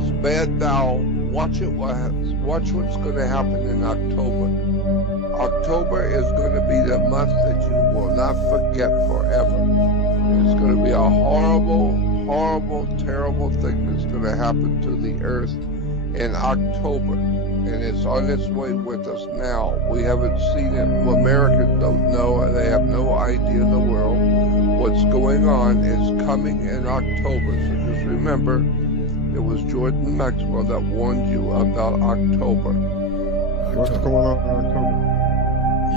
it's bad now. Watch what's going to happen in October. October is going to be the month that you will not forget forever. It's going to be a horrible, horrible, terrible thing that's going to happen to the earth in October. And it's on its way with us now. We haven't seen it. Americans don't know, and they have no idea in the world. What's going on is coming in October. So just remember, it was Jordan Maxwell that warned you about October. What's going on in October?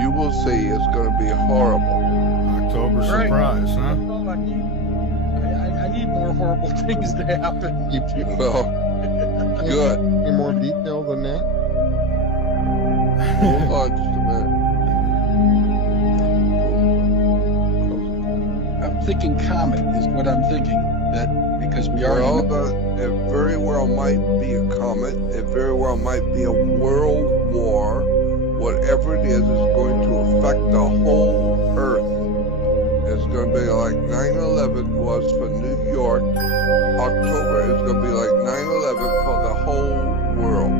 You will see it's going to be horrible. October surprise, huh? That's all I need. I need more horrible things to happen. Well, good. Any more detail than that? Hold on just a minute. I'm thinking comet is what I'm thinking. That because we are. It very well might be a comet. It very well might be a world war. Whatever it is going to affect the whole earth. It's going to be like 9/11 was for New York. October is going to be like 9/11 for the whole world.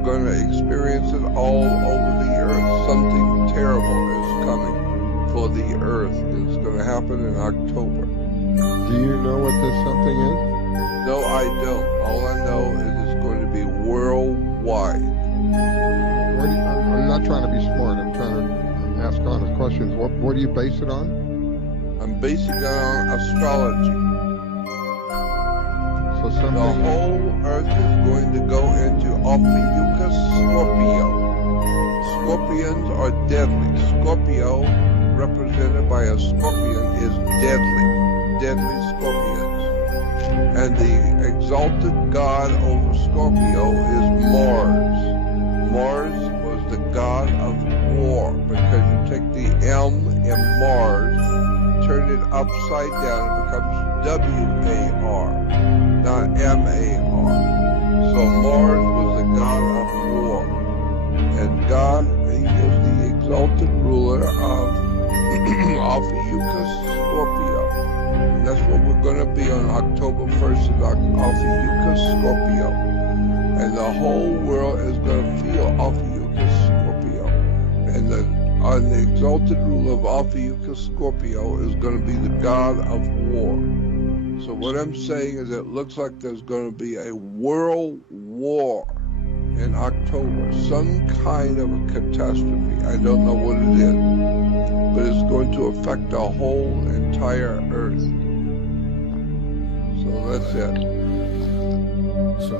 We're going to experience it all over the earth. Something terrible is coming for the earth. It's going to happen in October. Do you know what this something is? No, I don't. All I know is it's going to be worldwide. I'm not trying to be smart. I'm trying to ask honest questions. What do you base it on? I'm basing it on astrology. So The something. whole earth is going to go into Ophiuchus Scorpio. Scorpions are deadly. Scorpio, represented by a scorpion, is deadly. Deadly scorpions. And the exalted god over Scorpio is Mars. Mars was the god of war, because you take the M in Mars, turn it upside down, it becomes W-A-R, not M-A-R. So Mars was the god of war. And God, he is the exalted ruler of Ophiuchus Scorpio. And that's what we're going to be on October 1st, is Ophiuchus Scorpio. And the whole world is going to feel Ophiuchus Scorpio. And the exalted ruler of Ophiuchus Scorpio is going to be the god of war. So what I'm saying is it looks like there's going to be a world war in October. Some kind of a catastrophe. I don't know what it is. But it's going to affect the whole entire earth. So that's it. So,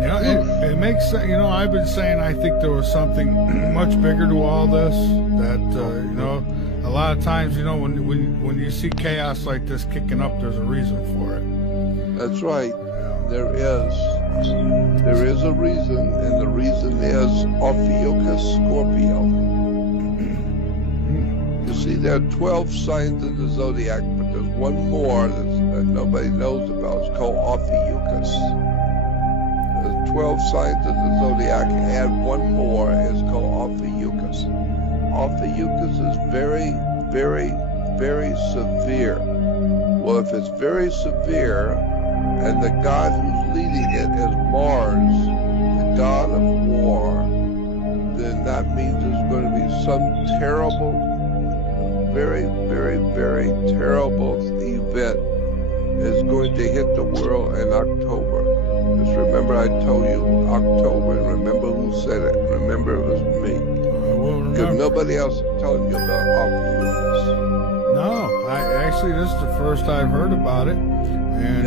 it makes sense. I've been saying I think there was something much bigger to all this. That a lot of times, when you see chaos like this kicking up, there's a reason for it. That's right. There is. There is a reason, and the reason is Ophiuchus Scorpio. You see, there are 12 signs in the zodiac, but there's one more that nobody knows about. It's called Ophiuchus. There's 12 signs in the zodiac, and one more is called Ophiuchus. Ophiuchus is very, very, very severe. Well, if it's very severe, and the god who's leading it is Mars, the god of war, then that means there's going to be some terrible, very, very, very terrible event is going to hit the world in October. Just remember I told you October, and remember who said it. Remember it was me. Because nobody else is telling you about Ophiuchus. No, this is the first I've heard about it. And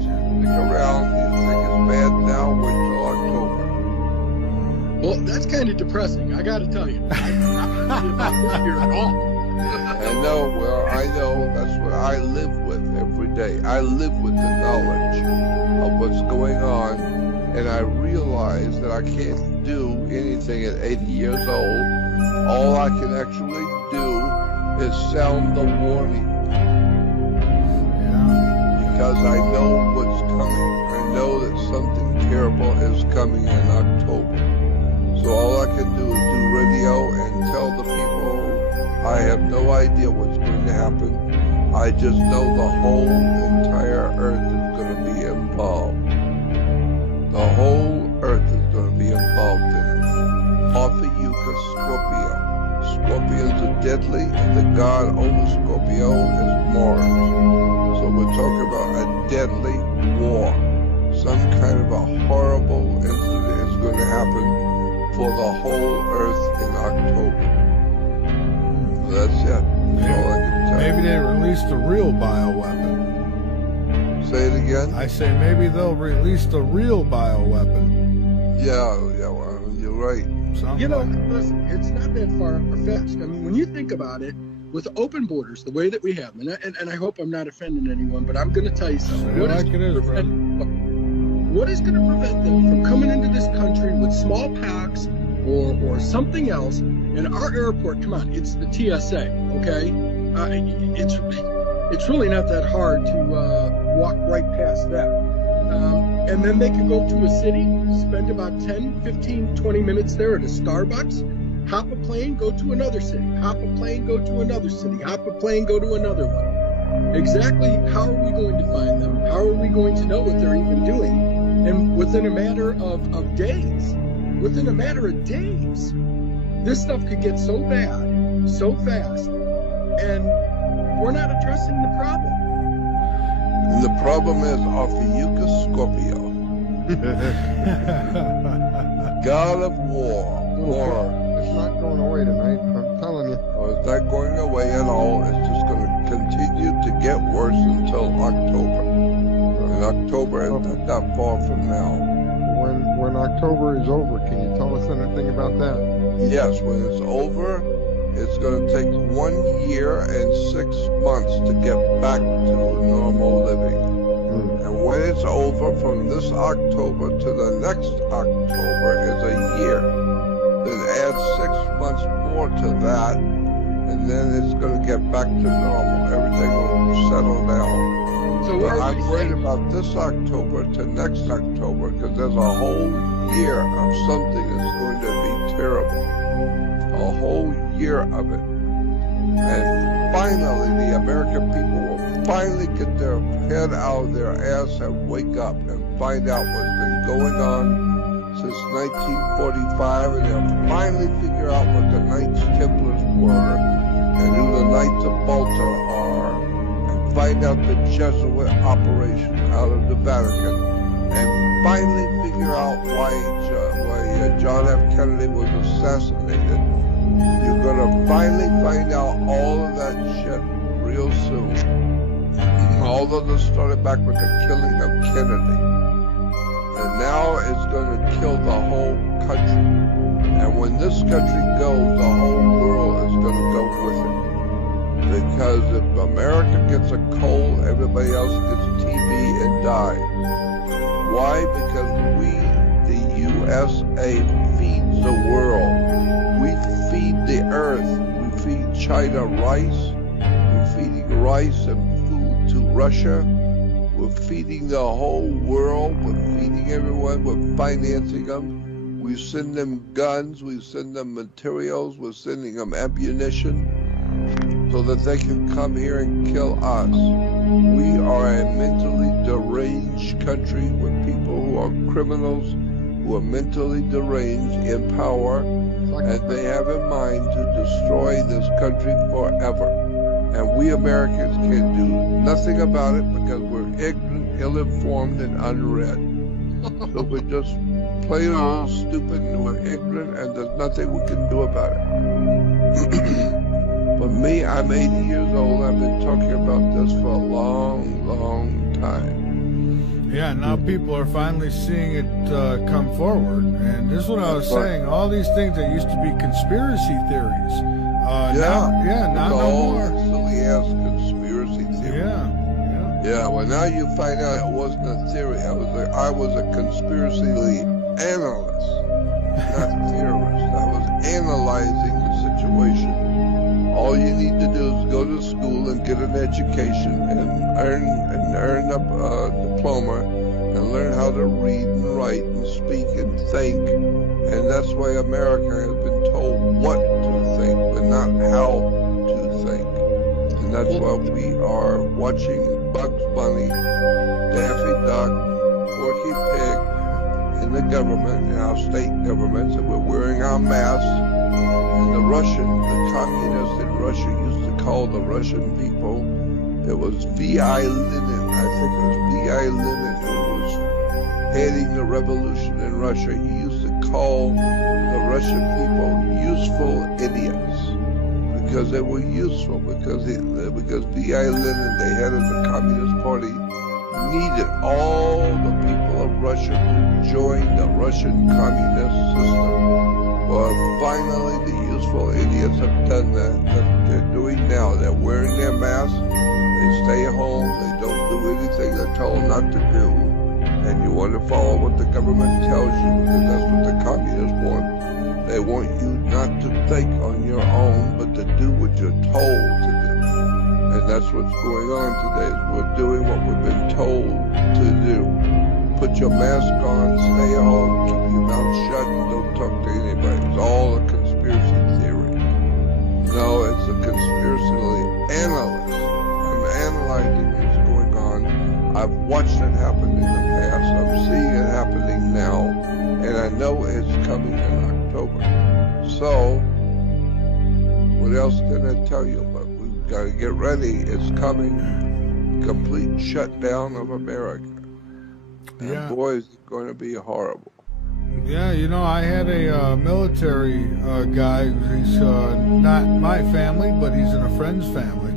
stick around. You think it's bad now? Wait till October. Well, that's kind of depressing. I got to tell you, I'm not happy about this year at all. I know. Well, I know. That's what I live with every day. I live with the knowledge of what's going on, and I realize that I can't do anything at 80 years old. All I can actually do is sound the warning. Because I know what's coming. I know that something terrible is coming in October. So all I can do is do radio and tell the people I have no idea what's going to happen. I just know the whole entire earth is going to be involved. Ophiuchus Scorpio. Scorpions are deadly, and the god over Scorpio is Mars. So we're talking about a deadly war. Some kind of a horrible incident is going to happen for the whole Earth in October. That's it. That's all I can tell Maybe you. they released a real bioweapon. Say it again? I say maybe they'll release the real bioweapon. Yeah, well, you're right. Something You know, like- listen, it's not that far-fetched. I mean, when you think about it, with open borders, the way that we have them, and I hope I'm not offending anyone, but I'm going to tell you something. Say it like it is, brother. What is going to prevent them from coming into this country with smallpox or something else? And our airport, come on, it's the TSA, okay? It's really not that hard to walk right past that. And then they could go to a city, spend about 10, 15, 20 minutes there at a Starbucks, hop a plane, go to another city, hop a plane, go to another city, hop a plane, go to another one. Exactly how are we going to find them? How are we going to know what they're even doing? And within a matter of days, this stuff could get so bad, so fast, and we're not addressing the problem. And the problem is Ophiuchus Scorpio. God of war. It's not going away tonight. I'm telling you. Oh, it's not going away at all. It's just going to continue to get worse until October. And October is not that far from now. When October is over, can you tell us anything about that? Yes, when it's over, it's going to take 1 year and 6 months to get back to normal living. And when it's over, from this October to the next October is a year. Then add 6 months more to that, and then it's going to get back to normal. Everything will settle down. So But are I'm we worried saying, about this October to next October, because there's a whole year of something that's going to be terrible. A whole year of it. And finally, the American people will finally get their head out of their ass and wake up and find out what's been going on since 1945, and they'll finally figure out what the Knights Templars were and who the Knights of Malta are, and find out the Jesuit operation out of the Vatican, and finally figure out why John F. Kennedy was assassinated. You're going to finally find out all of that shit real soon. Although this started back with the killing of Kennedy. And now it's going to kill the whole country. And when this country goes, the whole world is going to go with it. Because if America gets a cold, everybody else gets TB and dies. Why? Because we, the USA, feeds the world. We feed the earth. We feed China rice. We're feeding rice and food to Russia. We're feeding the whole world. We're feeding everyone. We're financing them. We send them guns. We send them materials. We're sending them ammunition so that they can come here and kill us. We are a mentally deranged country with people who are criminals, who are mentally deranged in power, and they have in mind to destroy this country forever. And we Americans can do nothing about it because we're ignorant, ill-informed, and unread. So we're just plain old stupid, and we're ignorant, and there's nothing we can do about it. But me, I'm 80 years old. I've been talking about this for a long, long time. Yeah, now people are finally seeing it come forward. And this is what I was saying. All these things that used to be conspiracy theories. Not no more. Silly ass conspiracy theory. Yeah, well now you find out it wasn't a theory. I was a conspiracy analyst, not theorist. I was analyzing the situation. All you need to do is go to school and get an education and earn a diploma and learn how to read and write and speak and think. And that's why America has been told what to think, but not how to think. And that's why we are watching Bugs Bunny, Daffy Duck, Porky Pig in the government, in our state governments, and we're wearing our masks. the communists in Russia used to call the Russian people, it was V.I. Lenin, I think it was V.I. Lenin who was heading the revolution in Russia. He used to call the Russian people useful idiots because they were useful, because V.I. Lenin, the head of the Communist Party, needed all the people of Russia to join the Russian communist system. Well, finally the useful idiots have done that they're doing now. They're wearing their masks, they stay home, they don't do anything they're told not to do, and you want to follow what the government tells you, because that's what the communists want. They want you not to think on your own, but to do what you're told to do. And that's what's going on today, is we're doing what we've been told to do. Put your mask on, stay home, keep your mouth shut, and don't talk to anybody. It's all a conspiracy theory. No, it's a conspiracy analyst. I'm analyzing what's going on. I've watched it happen in the past. I'm seeing it happening now. And I know it's coming in October. So, what else can I tell you? But we've got to get ready. It's coming. Complete shutdown of America. And Yeah. boy, is it going to be horrible. Yeah, you know, I had a military guy. He's not my family, but he's in a friend's family,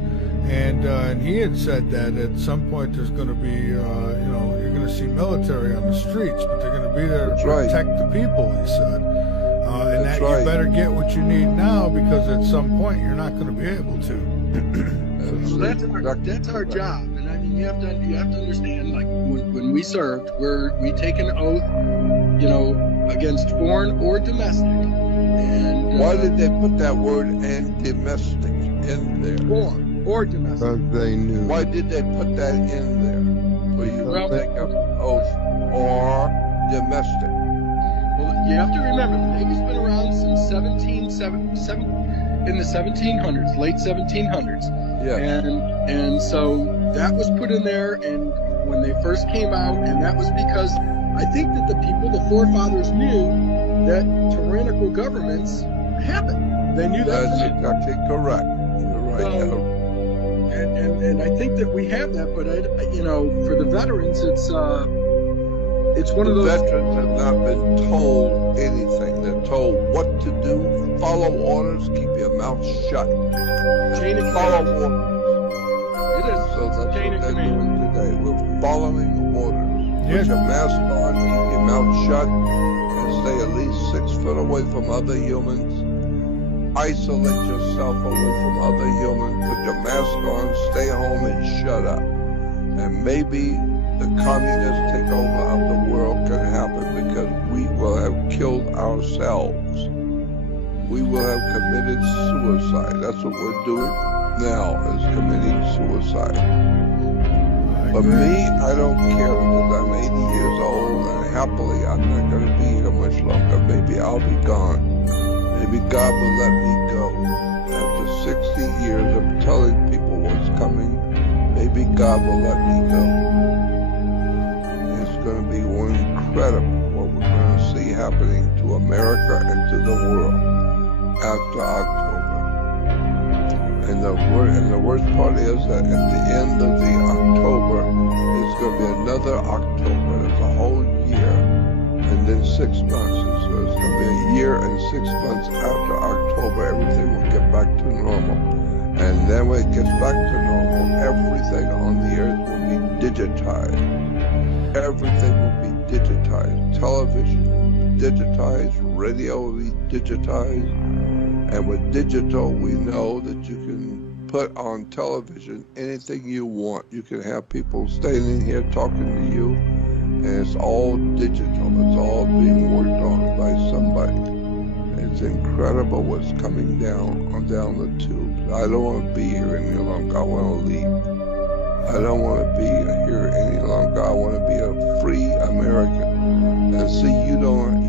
and he had said that at some point there's going to be, you know, you're going to see military on the streets, but they're going to be there to protect the people. He said, and that you better get what you need now, because at some point you're not going to be able to. So that's our job, and I mean you have to understand, like when we served, we take an oath, you know, against foreign or domestic. And why did they put that word "and domestic" in there? Foreign or domestic. Because they knew. Why did they put that in there? For you to take an oath or domestic. Well, you have to remember the Navy's been around since in the 1700s, late 1700s. Yeah. And so that was put in there, and when they first came out, and that was because I think that the forefathers knew that tyrannical governments happen. They knew that. That's exactly correct. You're right. So, and I think that we have that, but you know, for the veterans, it's one of those. Veterans have not been told anything. They're told what to do. Follow orders. Keep your mouth shut. Chain of Follow command. orders. It is. So that's what Chain of they're command. doing today. We're following orders. Yeah. Put your mask on. Keep your mouth shut. And stay at least 6 foot away from other humans. Isolate yourself away from other humans. Put your mask on. Stay home and shut up. And maybe the communist takeover of the world can happen, because we will have killed ourselves. We will have committed suicide. That's what we're doing now, is committing suicide. But me, I don't care, because I'm 80 years old, and happily I'm not going to be here much longer. Maybe I'll be gone. Maybe God will let me go. After 60 years of telling people what's coming, maybe God will let me go. It's going to be incredible what we're going to see happening to America and to the world after October. And the worst part is that at the end of the October, it's going to be another October. It's a whole year, and then 6 months. So it's going to be a year and 6 months after October. Everything will get back to normal. And then when it gets back to normal, everything on the earth will be digitized. Everything will be digitized. Television will be digitized. Radio will be digitized. And with digital, we know that you can put on television anything you want. You can have people standing here talking to you, and it's all digital. It's all being worked on by somebody. It's incredible what's coming down the tubes. I don't want to be here any longer. I want to leave. I don't want to be here any longer. I want to be a free American. And see, you don't